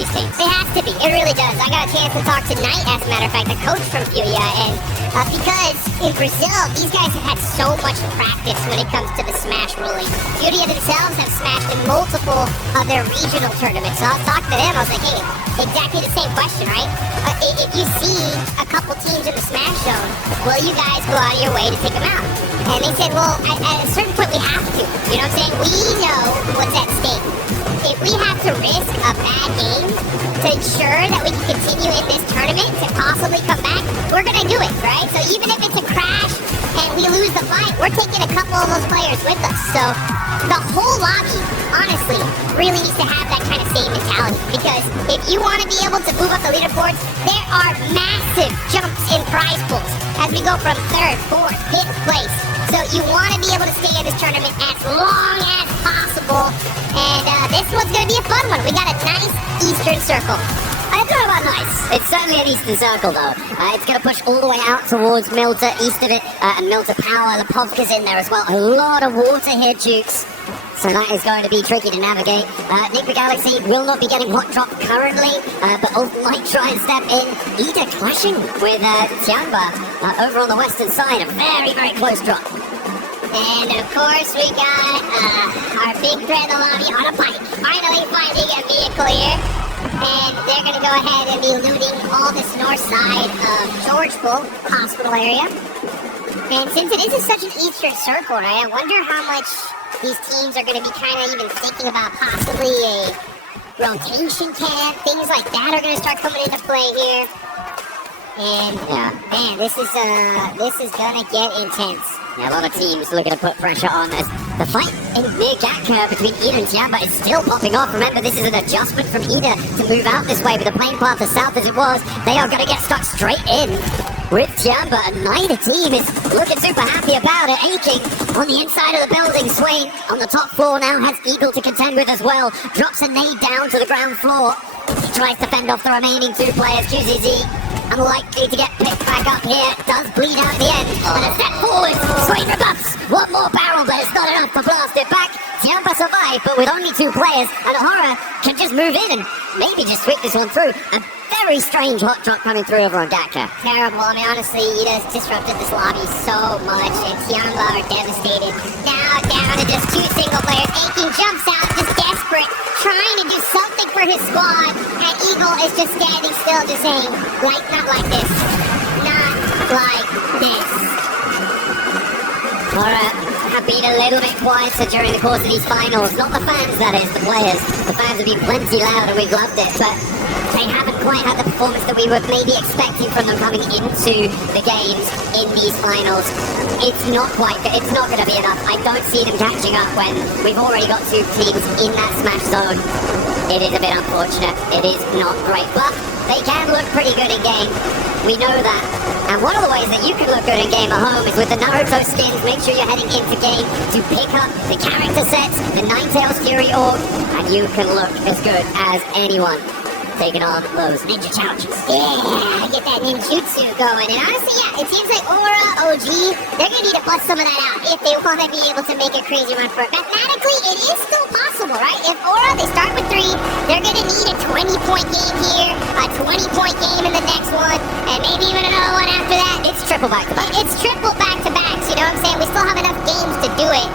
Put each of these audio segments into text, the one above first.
these teams. It has to be. It really does. I got a chance to talk tonight, as a matter of fact, the coach from Furia, and because in Brazil, these guys have had so much practice when it comes to the Smash ruling. Furia themselves have smashed in multiple of their regional tournaments. So I was talking to them, I was like, hey, exactly the same question, right? If you see a couple teams in the Smash zone, will you guys go out of your way to take them out? And they said, well, at a certain point we have to. You know what I'm saying? We know what's at stake. If we have to risk a bad game to ensure that we can continue in this tournament to possibly come back, we're going to do it, right? So even if it's a crash and we lose the fight, we're taking a couple of those players with us. So the whole lobby, honestly, really needs to have that kind of same mentality. Because if you want to be able to move up the leaderboards, there are massive jumps in prize pools as we go from 3rd, 4th, 5th place. So you want to be able to stay in this tournament as long as possible. And this one's going to be a fun one. We got a nice Eastern Circle. I don't know about nice. It's certainly an Eastern Circle, though. It's going to push all the way out towards Milta, east of it, and Milta Power. The Povka's in there as well. A lot of water here, Jukes. So that is going to be tricky to navigate. Nick the Galaxy will not be getting Hot Drop currently, but Ult might try and step in. Ida clashing with Tianba over on the western side. A very, very close drop. And of course we got our big friend in the lobby on a bike, finally finding a vehicle here. And they're going to go ahead and be looting all this north side of Georgeville Hospital area. And since it is such an Eastern Circle, right, I wonder how much these teams are going to be kind of even thinking about possibly a rotation camp. Things like that are going to start coming into play here. And man, this is going to get intense. Yeah, a lot of teams looking to put pressure on as the fight in near Gatka between Ida and Tianba is still popping off. Remember, this is an adjustment from Ida to move out this way, but the playing path as south as it was, they are going to get stuck straight in with Tianba. And neither team is looking super happy about it. Aching on the inside of the building. Swain on the top floor now has Eagle to contend with as well. Drops a nade down to the ground floor. He tries to fend off the remaining two players. QZZ unlikely to get picked back up here. Does bleed out at the end. And a step forward. Swain rebuffs. One more barrel, but it's not enough to blast it back. Tianba survived, but with only two players. And HORAA can just move in and maybe just sweep this one through. A very strange hot drop coming through over on Gatka. Terrible. I mean, honestly, Ida's disrupted this lobby so much. And Tianba are devastated. Now down to just two single players. Aching jumps out, just desperate, trying to do something for his squad. And Eagle is just standing still, just saying, like, not like this. Not like this. HORAA have been a little bit quieter during the course of these finals. Not the fans, that is, the players. The fans have been plenty loud and we've loved it, but they haven't quite had the performance that we were maybe expecting from them coming into the games in these finals. It's not quite, it's not going to be enough. I don't see them catching up when we've already got two teams in that Smash zone. It is a bit unfortunate. It is not great, but they can look pretty good in game. We know that. And one of the ways that you can look good in game at home is with the Naruto skins. Make sure you're heading into game to pick up the character sets, the Ninetales Fury Orb, and you can look as good as anyone taking on those ninja challenges. Yeah, get that ninjutsu going. And honestly, yeah, it seems like HORAA OG, they're going to need to bust some of that out if they want to be able to make a crazy run for it. Mathematically, it is still possible, right? If HORAA, they start with 3, they're going to need a 20-point game here, a 20-point game in the next one, and maybe even another one after that. It's triple back-to-back. It's triple back-to-backs, you know what I'm saying? We still have enough games to do it.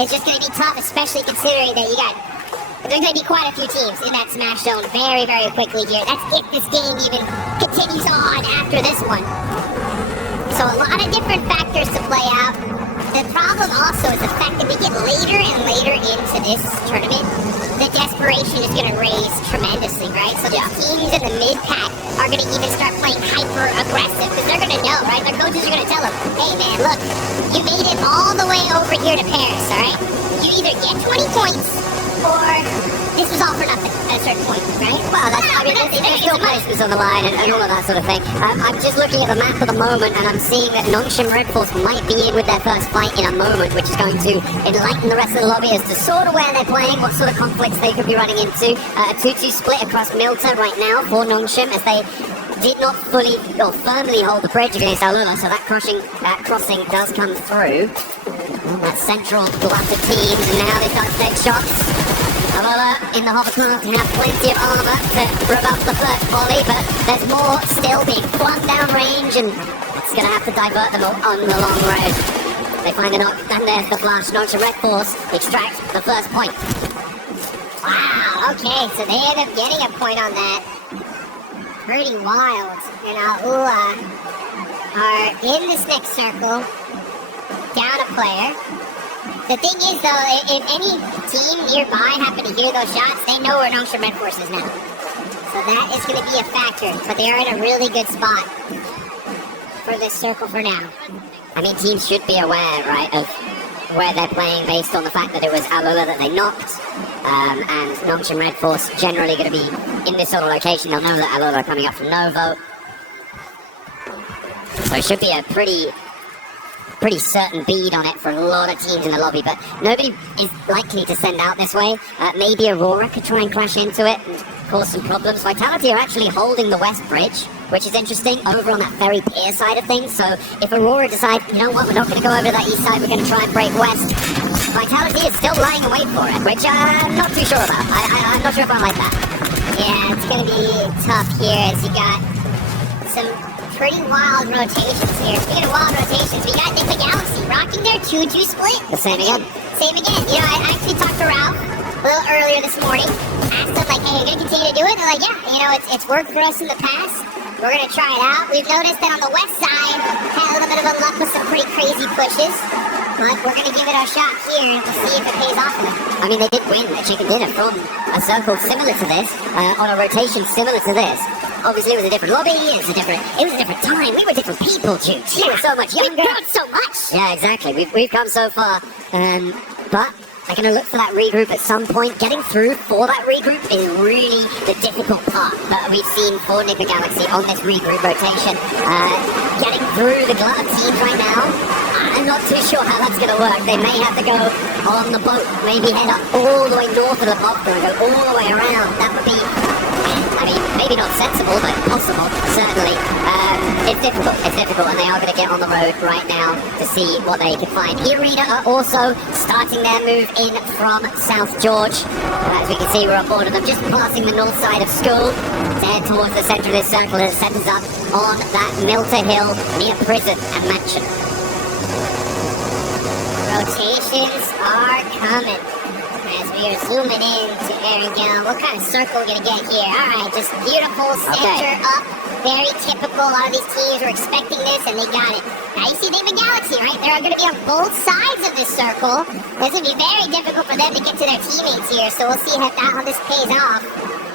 It's just going to be tough, especially considering that you got... There's going to be quite a few teams in that Smash zone very, very quickly here. That's if this game even continues on after this one. So a lot of different factors to play out. The problem also is the fact that we get later and later into this tournament, the desperation is going to raise tremendously, right? So the teams in the mid-pack are going to even start playing hyper-aggressive because they're going to know, right? Their coaches are going to tell them, hey man, look, you made it all the way over here to Paris, all right? You either get 20 points or this was all for nothing at a certain point, right? Well, that's, I mean, there's still places on the line and all of that sort of thing. I'm just looking at the map at the moment and I'm seeing that Nongshim Red Force might be in with their first fight in a moment, which is going to enlighten the rest of the lobby as to sort of where they're playing, what sort of conflicts they could be running into. A 2-2 split across Milta right now for Nongshim as they did not fully or firmly hold the bridge against Alula, so that crossing does come through. That central block of teams, and now they start to take shots. HORAA in the hovercraft have plenty of armor to rebuff the first volley, but there's more still being flung down range, and it's going to have to divert them all on the long road. They find the knock, and there's the flash. Knocks a red force, extract the first point. Wow, okay, so they end up getting a point on that. Pretty wild. And HORAA are in this next circle, down a player. The thing is, though, if any team nearby happen to hear those shots, they know where Nongshim Red Force is now. So that is going to be a factor, but they are in a really good spot for this circle for now. I mean, teams should be aware, right, of where they're playing based on the fact that it was HORAA that they knocked, and Nongshim Red Force generally going to be in this sort of location. They'll know that HORAA are coming up from Novo. So it should be a pretty certain bead on it for a lot of teams in the lobby, but nobody is likely to send out this way. Maybe HORAA could try and crash into it and cause some problems. Vitality are actually holding the west bridge, which is interesting, over on that very pier side of things. So if HORAA decide, you know what, we're not going to go over to that east side, we're going to try and break west, Vitality is still lying in wait for it, which I'm not too sure about. I'm not sure if I like that. Yeah, it's going to be tough here as you got some pretty wild rotations here. Speaking of wild rotations, we got Nick the Galaxy rocking their 2-2 split. The same again. Same again. You know, I actually talked to Ralph a little earlier this morning. Asked him, like, hey, are you going to continue to do it? They're like, yeah, you know, it's worked for us in the past. We're going to try it out. We've noticed that on the west side, had a little bit of a luck with some pretty crazy pushes. But we're going to give it our shot here to see if it pays off for them. I mean, they did win the chicken dinner from a circle similar to this, on a rotation similar to this. Obviously, it was a different lobby, it was a different time, we were different people, Jukes. We were so much younger. We've grown so much. Yeah, exactly. We've come so far. But they're going to look for that regroup at some point. Getting through for that regroup is really the difficult part that we've seen for Nick the Galaxy on this regroup rotation. Getting through the Glove team right now, I'm not too sure how that's going to work. They may have to go on the boat, maybe head up all the way north of the Bogner and go all the way around. That would be, I mean, maybe not sensible, but possible, certainly. It's difficult, and they are going to get on the road right now to see what they can find. HORAA are also starting their move in from South George. As we can see, we're on board of them, just passing the north side of school to head towards the centre of this circle that set us up on that Milter Hill near prison and mansion. Rotations are coming. As we are zooming in to Erangel, what kind of circle are we going to get here? Alright, just beautiful center up. Very typical. A lot of these teams were expecting this, and they got it. Now you see they have a Galaxy, right? They're going to be on both sides of this circle. It's going to be very difficult for them to get to their teammates here, so we'll see how this pays off.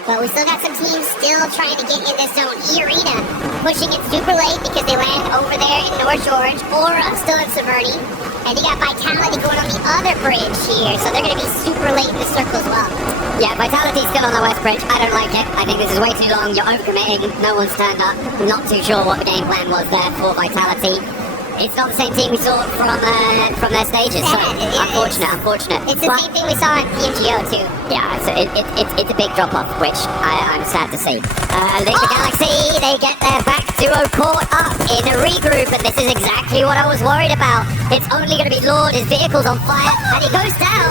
But we still got some teams still trying to get in this zone. HORAA pushing it super late because they land over there in North George. HORAA still in Severny. And you got Vitality going on the other bridge here. So they're going to be super late in the circle as well. Yeah, Vitality's still on the west bridge. I don't like it. I think this is way too long. You're overcommitting. No one's turned up. Not too sure what the game plan was there for Vitality. It's not the same team we saw from their stages, so unfortunate. It's the same thing we saw in PMGO too. Yeah, it's a big drop-off, which I'm sad to see. The Galaxy, they get their back duo caught up in a regroup, and this is exactly what I was worried about. It's only going to be Lord, his vehicle's on fire, and he goes down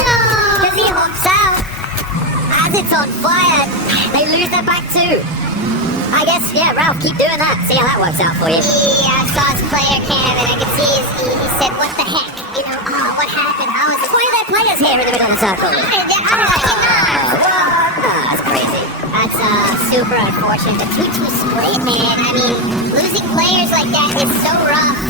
because he hops out. As it's on fire, they lose their back too. I guess, yeah, Ralph, keep doing that. See how that works out for you. Yeah, I saw his player cam, and I could see he said, what the heck? You know, what happened? How is this? Why are there players here in the middle of the circle? That's crazy. That's super unfortunate. The 2-2 split, man. I mean, losing players like that is so rough.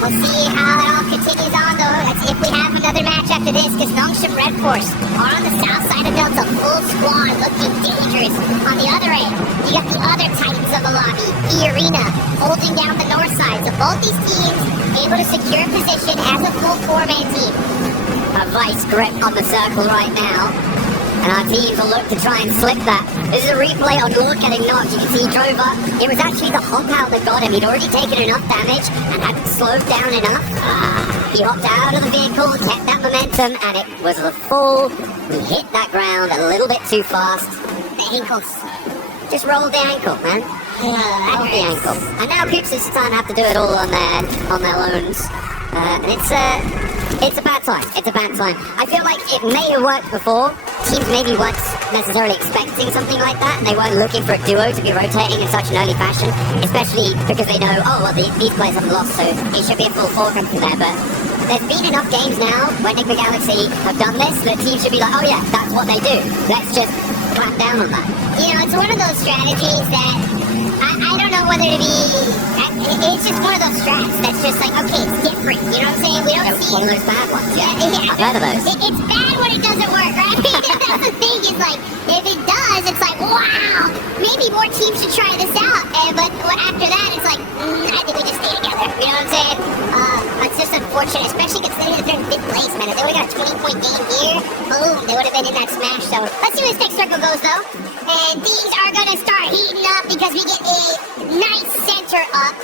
We'll see how it all continues on, though. That's if we have another match after this, because Nongshim Red Force are on the south side of Delta, full squad, looking dangerous. On the other end, you got the other titans of the lobby, HORAA, holding down the north side. So both these teams able to secure position as a full 4-man team. A vice grip on the circle right now. And our teams will look to try and slip that. This is a replay on Lord getting knocked. You can see he drove up. It was actually the hop out that got him. He'd already taken enough damage and hadn't slowed down enough. He hopped out of the vehicle, kept that momentum, and it was the full. He hit that ground a little bit too fast. The ankles. Just rolled the ankle, man. Rolled the ankle. And now Coops is starting to have to do it all on their loans. And it's It's a bad time. It's a bad time. I feel like it may have worked before. Teams maybe weren't necessarily expecting something like that. They weren't looking for a duo to be rotating in such an early fashion, especially because they know, oh, well, these players have lost, so it should be a full forefront for there. But there's been enough games now when Enigma Galaxy have done this that teams should be like, oh yeah, that's what they do. Let's just clamp down on that. You know, it's one of those strategies that I don't know whether to be. It's just one of those strats that's just like, okay, it's different. You know what I'm saying? We don't see one of those bad ones. Yeah, I've heard of those. It's bad when it doesn't work, right? That's the thing. Is like, if it does, it's like, wow, maybe more teams should try this out. But after that, it's like, I think we just stay together. You know what I'm saying? It's just unfortunate, especially considering that they're in 5th place, man. If they would have got a 20-point game here, boom, they would have been in that smash zone. Let's see where this next circle goes, though. And things are going to start heating up because we get a nice center up.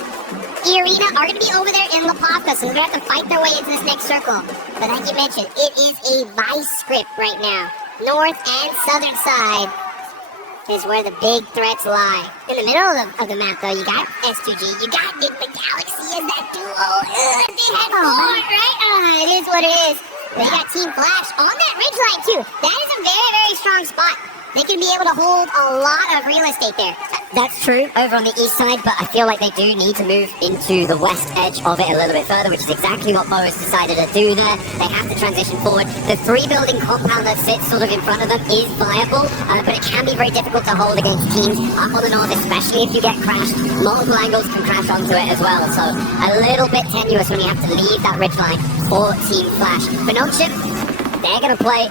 Arena are going to be over there in La Paz, so they're going to have to fight their way into this next circle. But like you mentioned, it is a vice script right now. North and southern side is where the big threats lie. In the middle of the map, though, you got S2G, you got Enigma Galaxy as that duo. Big head forward, right? It is what it is. They got Team Flash on that ridgeline, too. That is a very, very strong spot. They can be able to hold a lot of real estate there. That's true over on the east side, but I feel like they do need to move into the west edge of it a little bit further, which is exactly what Bo has decided to do there. They have to transition forward. The 3-building compound that sits sort of in front of them is viable, but it can be very difficult to hold against teams up on the north, especially if you get crashed. Multiple angles can crash onto it as well, so a little bit tenuous when you have to leave that ridgeline for Team Flash. But Nonship, they're going to play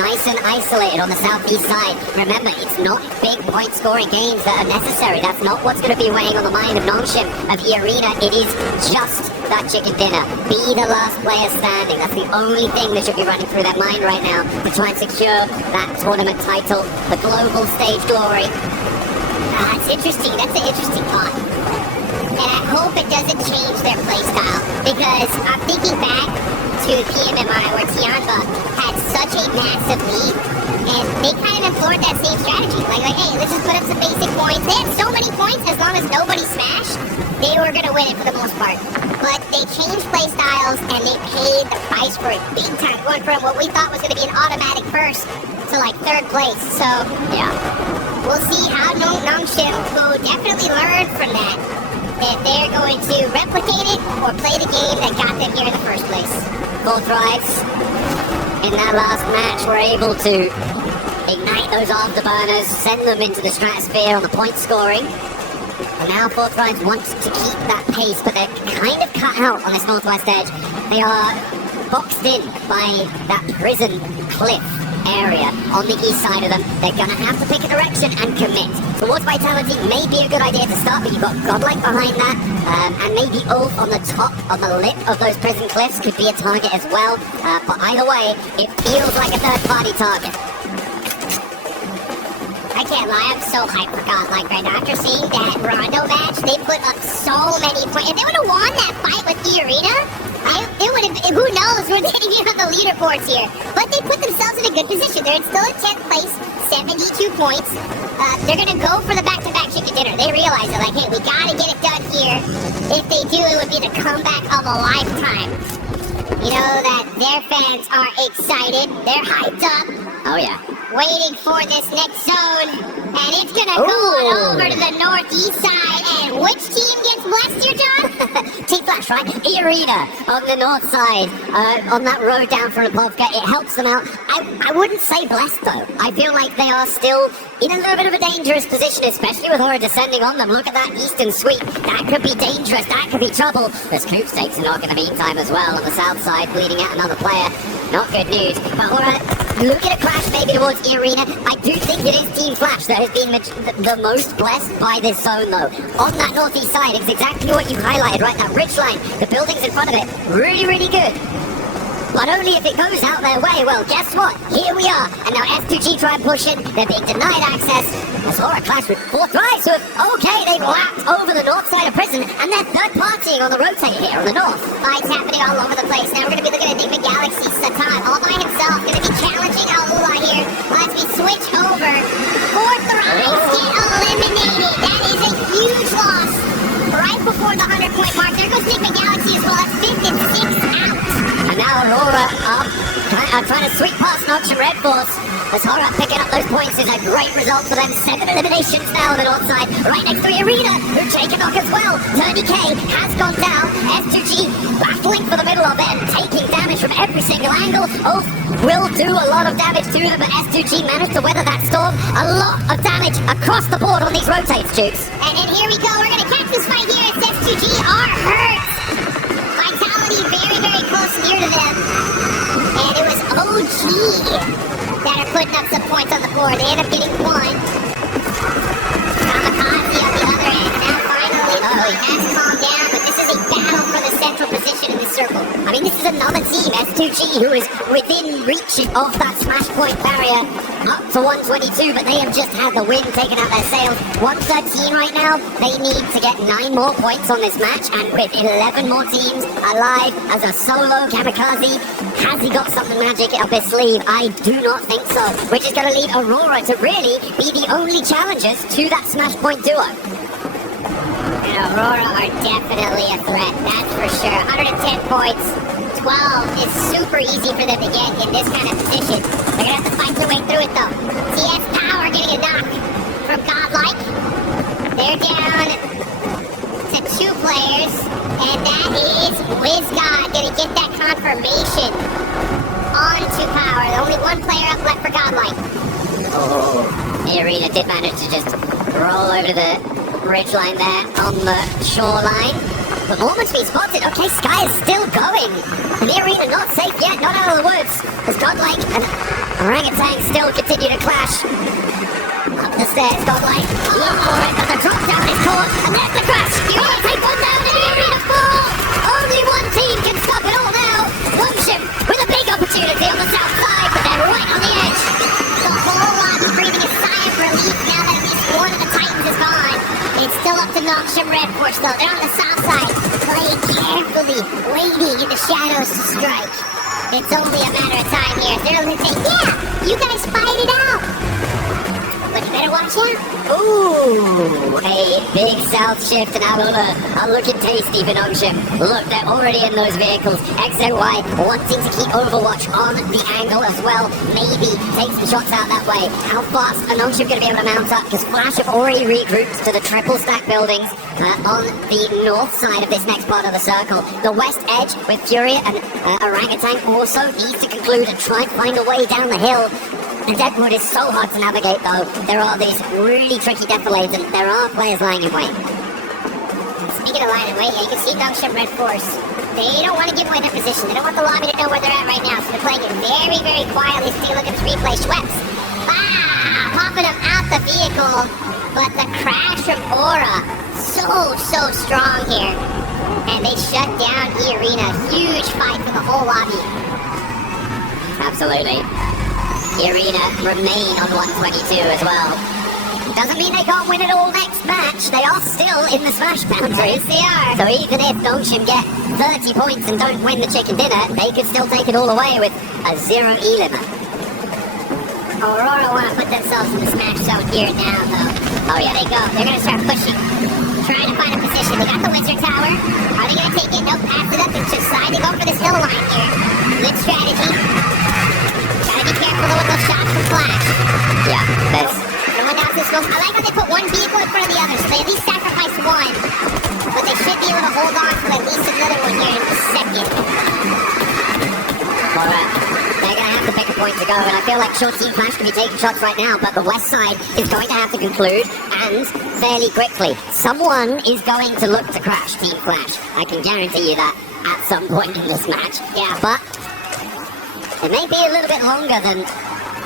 nice and isolated on the southeast side. Remember, it's not big point-scoring games that are necessary. That's not what's going to be weighing on the mind of Nonship, of the arena. It is just that chicken dinner. Be the last player standing. That's the only thing that should be running through their mind right now to try and secure that tournament title, the global stage glory. That's interesting. That's an interesting thought. And I hope it doesn't change their playstyle, because I'm thinking back to PMMI where Tianfa had such a massive lead, and they kind of employed that same strategy. Like, hey, let's just put up some basic points. They had so many points, as long as nobody smashed, they were going to win it for the most part. But they changed playstyles, and they paid the price for it big time, going from what we thought was going to be an automatic first to like 3rd place. So, yeah, we'll see how Nongshim will definitely learn from that. If they're going to replicate it or play the game that got them here in the first place. Both Thrives in that last match were able to ignite those afterburners, send them into the stratosphere on the point scoring. And now Fourth Thrives wants to keep that pace, but they're kind of cut out on this northwest edge. They are boxed in by that prison cliff area on the east side of them. They're gonna have to pick a direction and commit. Towards Vitality may be a good idea to start, but you've got Godlike behind that, and maybe Ulf on the top, on the lip of those prison cliffs could be a target as well. But either way, it feels like a third-party target. I can't lie, I'm so hyped for Godlike right now. After seeing that Rondo match, they put up so many points. If they would have won that fight with the arena, it would have, who knows where they'd be on the leaderboards here. But they put themselves in a good position. They're still in 10th place, 72 points. They're going to go for the back-to-back chicken dinner. They realize it, like, hey, we got to get it done here. If they do, it would be the comeback of a lifetime. You know that their fans are excited. They're hyped up. Oh, yeah. Waiting for this next zone. And it's going to go on over to the northeast side. And which team gets blessed here, John? Team Flash, right? Arena on the north side, on that road down from Lipovka. It helps them out. I wouldn't say blessed, though. I feel like they are still in a little bit of a dangerous position, especially with Horror descending on them. Look at that eastern sweep. That could be dangerous. That could be trouble. There's Coop Stakes and Knock in the meantime as well on the south side, bleeding out another player. Not good news. But Horror looking at crash maybe towards Arena. I do think it is Team Flash that has been the most blessed by this zone, though. On that northeast side, it's exactly what you highlighted, right? That ridgeline, the buildings in front of it, really, really good. But only if it goes out their way. Well, guess what? Here we are. And now F2G try and push it. They're being denied access. As Horror clash with Fourth Thrives, who okay, they've lapped over the north side of prison, and they're third-partying on the rotator here on the north. Fights happening all over the place. Now we're going to be looking at Enigma Galaxy. Satan all by himself. Going to be challenging Alula here. As we switch over. Fourth Thrives get eliminated. That is a huge loss. Right before the 100-point mark. There goes Enigma Galaxy as well. That's 5th and 6th out. And now trying to sweep past Noxian Red Force. As HORAA picking up those points is a great result for them. 7 eliminations now on the north side. Right next to the arena, who take a knock as well. Turney K has gone down. S2G battling for the middle of them, taking damage from every single angle. Oath will do a lot of damage to them, but S2G managed to weather that storm. A lot of damage across the board on these rotates, Jukes. And here we go. We're going to catch this fight here as S2G are hurt. Vitality very, very close near to them. And it was OG that are putting up some points on the board. They end up getting one. Kamikaze on the other end. Now finally, he has calmed down, but this is a battle for the central position in the circle. I mean, this is another team, S2G, who is within reach of that smash point barrier up to 122, but they have just had the wind taken out their sails. 113 right now. They need to get 9 more points on this match, and with 11 more teams alive as a solo Kamikaze, has he got something magic up his sleeve? I do not think so, which is going to leave HORAA to really be the only challengers to that smash point duo. And HORAA are definitely a threat, that's for sure. 110 points. 12 is super easy for them to get in this kind of position. They're gonna have to fight their way through it though. TS Power getting a knock from Godlike. They're down to 2 players, and that is WizGod gonna get that confirmation onto Power. Only 1 player up left for Godlike. Oh, the arena did manage to just roll over the ridgeline there on the shoreline. The moment's been spotted. Okay, Sky is still going. And the arena not safe yet, not out of the woods. As Godlike and Orangutan still continue to clash. Up the stairs, Godlike. Look for it, but the drop down is caught. And there's the crash. You want to take one down and the arena fall. Only one team can stop it all now. Longship with a big opportunity on the south side, but they're right on the edge. The whole lot breathing a sigh of relief now that at least one of the Titans is gone. It's still up to Noxian Red Force though. They're on the south side, playing carefully, waiting in the shadows to strike. It's only a matter of time here. They're going to say, yeah, you guys fight it out. But you better watch out. Ooh, a big south shift and Alula are looking tasty for Noxian. Look, they're already in those vehicles. XNY wanting to keep Overwatch on the angle as well. Maybe take some shots out that way. How fast are Noxian going to be able to mount up? Because Flash have already regrouped to the triple stack buildings on the north side of this next part of the circle. The west edge with Fury and Orangutan also needs to conclude and try and find a way down the hill. And Deadwood is so hard to navigate though. There are these really tricky defilades and there are players lying in wait. Speaking of lying in wait, you can see Noxian Red Force. They don't want to give away their position. They don't want the lobby to know where they're at right now. So they're playing it very, very quietly. Still looking at the replay. Schweppes. Popping them out the vehicle. But the crash from HORAA, so strong here. And they shut down the arena. Huge fight for the whole lobby. Absolutely. The arena remain on 122 as well. Doesn't mean they can't win it all next match. They are still in the smash boundaries. Yes, they are. So even if Noxian get 30 points and don't win the chicken dinner, they could still take it all away with a 0 E limit. HORAA want to put themselves in the smash zone here now, though. Oh yeah, they go. They're going to start pushing. Trying to find a position. They got the Wizard Tower. Are they going to take it? Nope, pass it up and just slide. They go for this hill line here. Good strategy. Gotta be careful though with those shots from Flash. Yeah, that's... Throwing down pistols. I like how they put one vehicle in front of the other, so they at least sacrifice one. But they should be able to hold on for at least another one here in a second. Alright, they're going to have to pick a point to go, and I feel like Short Team Flash can be taking shots right now, but the west side is going to have to conclude, and fairly quickly. Someone is going to look to crash Team Flash. I can guarantee you that at some point in this match. Yeah, but it may be a little bit longer than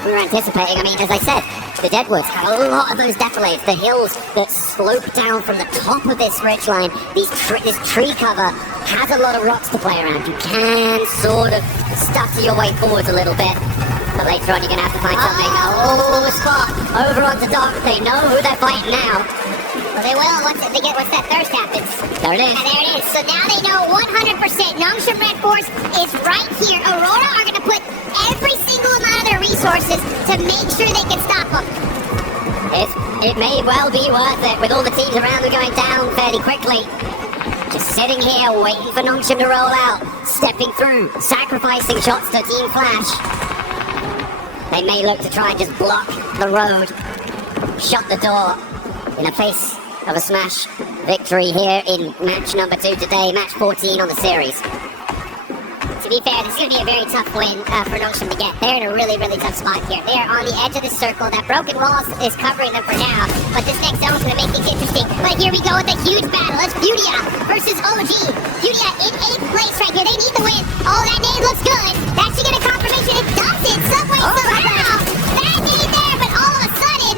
we were anticipating. I mean, as I said, the Deadwoods have a lot of those defilades, the hills that slope down from the top of this ridgeline. This tree cover has a lot of rocks to play around. You can sort of stutter your way forwards a little bit, but later on you're going to have to find something. Oh, spot over onto Doc. They know who they're fighting now. Well, they will once that thirst happens. There it is. And there it is. So now they know 100% Noxian Red Force is right here. HORAA are going to put every single amount of their resources to make sure they can stop them. It may well be worth it with all the teams around them going down fairly quickly. Just sitting here waiting for Noxian to roll out, stepping through, sacrificing shots to Team Flash. They may look to try and just block the road, shut the door in the face of a Smash victory here in match number 2 today, match 14 on the series. To be fair, this is going to be a very tough win for Notion to get. They're in a really, really tough spot here. They're on the edge of the circle. That broken wall is covering them for now, but this next zone's going to make things interesting. But here we go with a huge battle. It's Furia versus OG. Furia in 8th place right here. They need the win. Oh, that nade looks good. That should get a confirmation. It doesn't. Subway somehow. That nade there, but all of a sudden,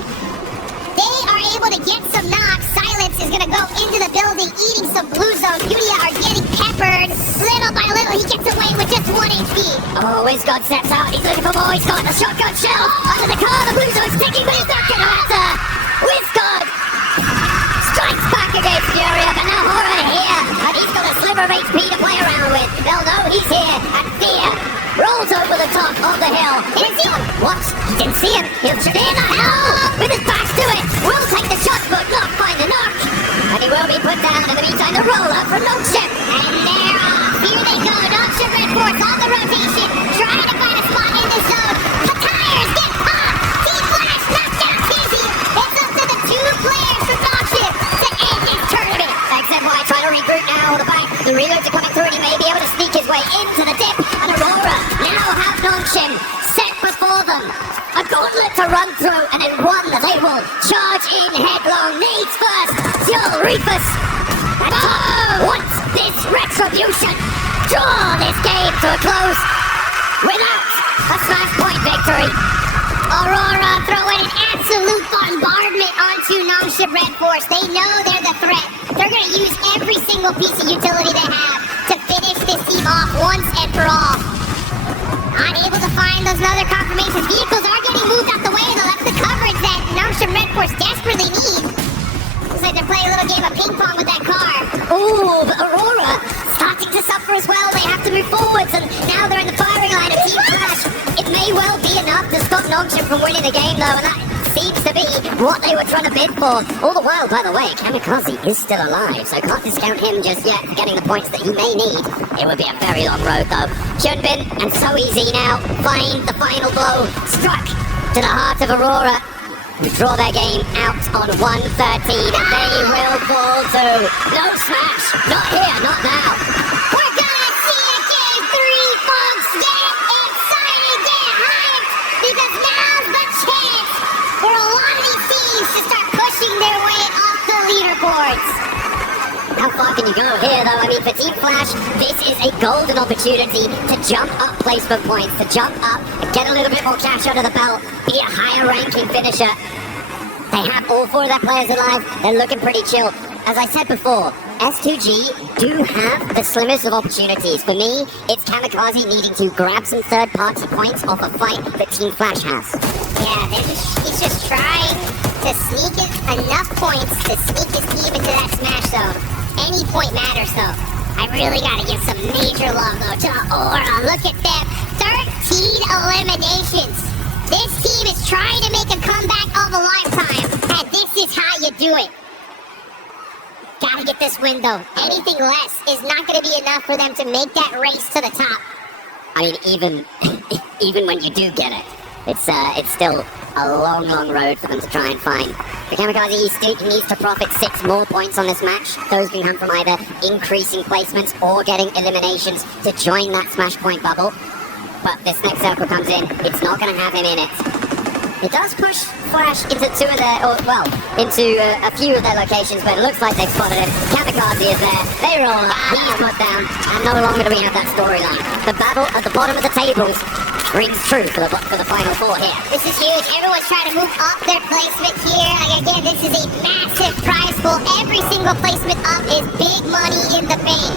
they are able to get some knocks. Silence is going to go into the building, eating some blue zone. Furia are getting peppered. Little by little, he gets away with just 1 HP. Oh, Wizgod steps out. He's looking for more. He's got the shotgun shell under the car. The blue zone's ticking, but it's not going to matter. Wizgod strikes back against Furia, but now HORAA here, and he's got a sliver of HP to play around with. They'll know he's here, and Fear rolls over the top of the hill. Didn't see him. What? He didn't see him. He'll fear the hell with his back to it. Will take the shot, but not find the knock. And he will be put down. In the meantime, the roll up from Notion. And they're off. Here they go. Notion Red Force on the rotation, trying to find a spot in the zone. The tires get popped. Team Flash knocked out Busy. It's up to the 2 players from Notion to end this tournament. XMY trying to regroup now. The back, the reloads are coming through, and he may be able to sneak his way into the dip. And Aurora now have Notion set before them. A gauntlet to run through, and then one that they will charge in headlong. Needs first. Jill Reefus. And what's this retribution? Draw this game to a close without a Smash Point victory. Aurora throwing an absolute bombardment onto Notion Red Force. They know they're the threat. They're going to use every single piece of utility they have to finish this team off once and for all. Unable to find those other confirmations. Vehicles are getting moved out the way, though. That's the coverage that Notion Red Force desperately need. Looks like they're playing a little game of ping pong with that car. Ooh, but Aurora starting to suffer as well. They have to move forwards, and now they're in the firing line of Team Flash. It may well be enough to stop Notion from winning the game, though, and that seems to be what they were trying to bid for. All the while, by the way, Kamikaze is still alive, so can't discount him just yet for getting the points that he may need. It would be a very long road, though. Shunbin and So Easy now find the final blow. Struck to the heart of Aurora, who draw their game out on 113, and they will fall to no Smash. Not here, not now. We're gonna see a game 3, folks. Get excited, get hyped, because now's the chance for a lot of these teams to start pushing their way up the leaderboards. How far can you go here, though? I mean, for Team Flash, this is a golden opportunity to jump up placement points, to jump up and get a little bit more cash under the belt, be a higher ranking finisher. They have all 4 of their players alive. They're looking pretty chill. As I said before, S2G do have the slimmest of opportunities. For me, it's Kamikaze needing to grab some third-party points off a fight that Team Flash has. Yeah, he's just trying to sneak in enough points to sneak his team into that Smash zone. Any point matters, though. I really gotta give some major love, though, to Aura. Look at them. 13 eliminations. This team is trying to make a comeback of a lifetime, and this is how you do it. Gotta get this win, though. Anything less is not gonna be enough for them to make that race to the top. I mean, even when you do get it, it's still a long, long road for them to try and find. For Kamikaze, he needs to profit 6 more points on this match. Those can come from either increasing placements or getting eliminations to join that Smash Point bubble. But this next circle comes in, it's not going to have him in it. It does push Flash into into a few of their locations, but it looks like they've spotted him. Kamikaze is there, they roll up, he's put down, and no longer do we have that storyline. The battle at the bottom of the tables rings true for the final 4 here. This is huge. Everyone's trying to move up their placement here. Like, again, this is a massive prize pool. Every single placement up is big money in the bank.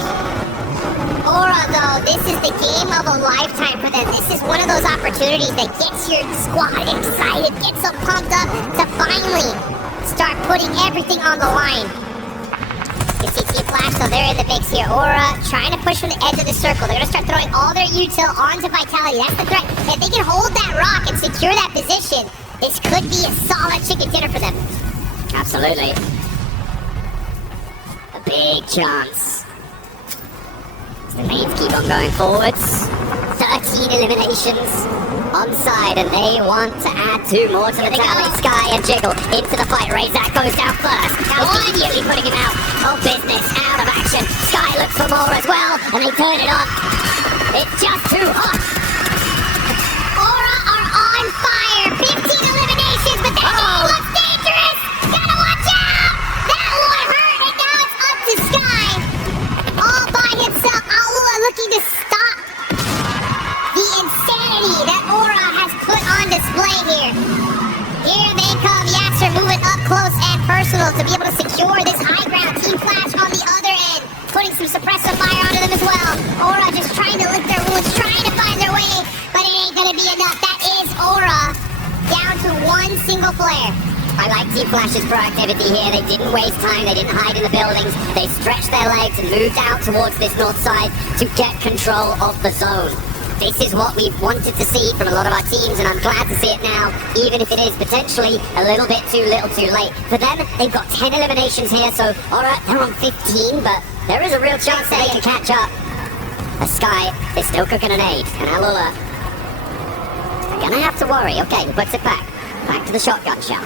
Aura, though, this is the game of a lifetime for them. This is one of those opportunities that gets your squad excited, gets them pumped up to finally start putting everything on the line. You can see Team Flash, though, they're in the mix here. Aura trying to push from the edge of the circle. They're going to start throwing all their util onto Vitality. That's the threat. If they can hold that rock and secure that position, this could be a solid chicken dinner for them. Absolutely. A big chance. The mains keep on going forwards. 13 eliminations. onside, and they want to add 2 more to the tally. Sky and Jiggle into the fight. Razak goes down first, immediately putting him out of business, out of action. Sky looks for more as well, and they turn it on. It's just too hot. HORAA are on fire. 15 eliminations, but that game looks dangerous. Gotta watch out. That one hurt, and now it's up to Sky. All by himself. Aua looking to stop the insanity that HORAA has put on display here. Here they come. Yasser moving up close and personal to be able to secure this high ground. Team Flash on the other end, putting some suppressive fire onto them as well. HORAA just trying to lick their wounds, trying to find their way, but it ain't gonna be enough. That is HORAA down to 1 single player. I like Team Flash's proactivity here. They didn't waste time, they didn't hide in the buildings. They stretched their legs and moved out towards this north side to get control of the zone. This is what we've wanted to see from a lot of our teams, and I'm glad to see it now, even if it is potentially a little bit too little too late. For them, they've got 10 eliminations here, so alright, they're on 15, but there is a real chance they can catch up. The Sky is still cooking an aid, and Alula are gonna have to worry. Okay, he puts it back to the shotgun shot.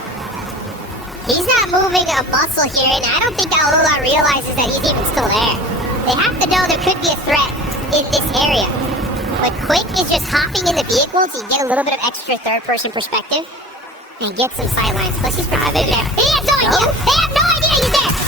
He's not moving a muscle here, and I don't think Alula realizes that he's even still there. They have to know there could be a threat in this area. But Quick is just hopping in the vehicle to get a little bit of extra third-person perspective and get some sidelines. Plus, he's probably there. He has no idea. They have no idea he's there.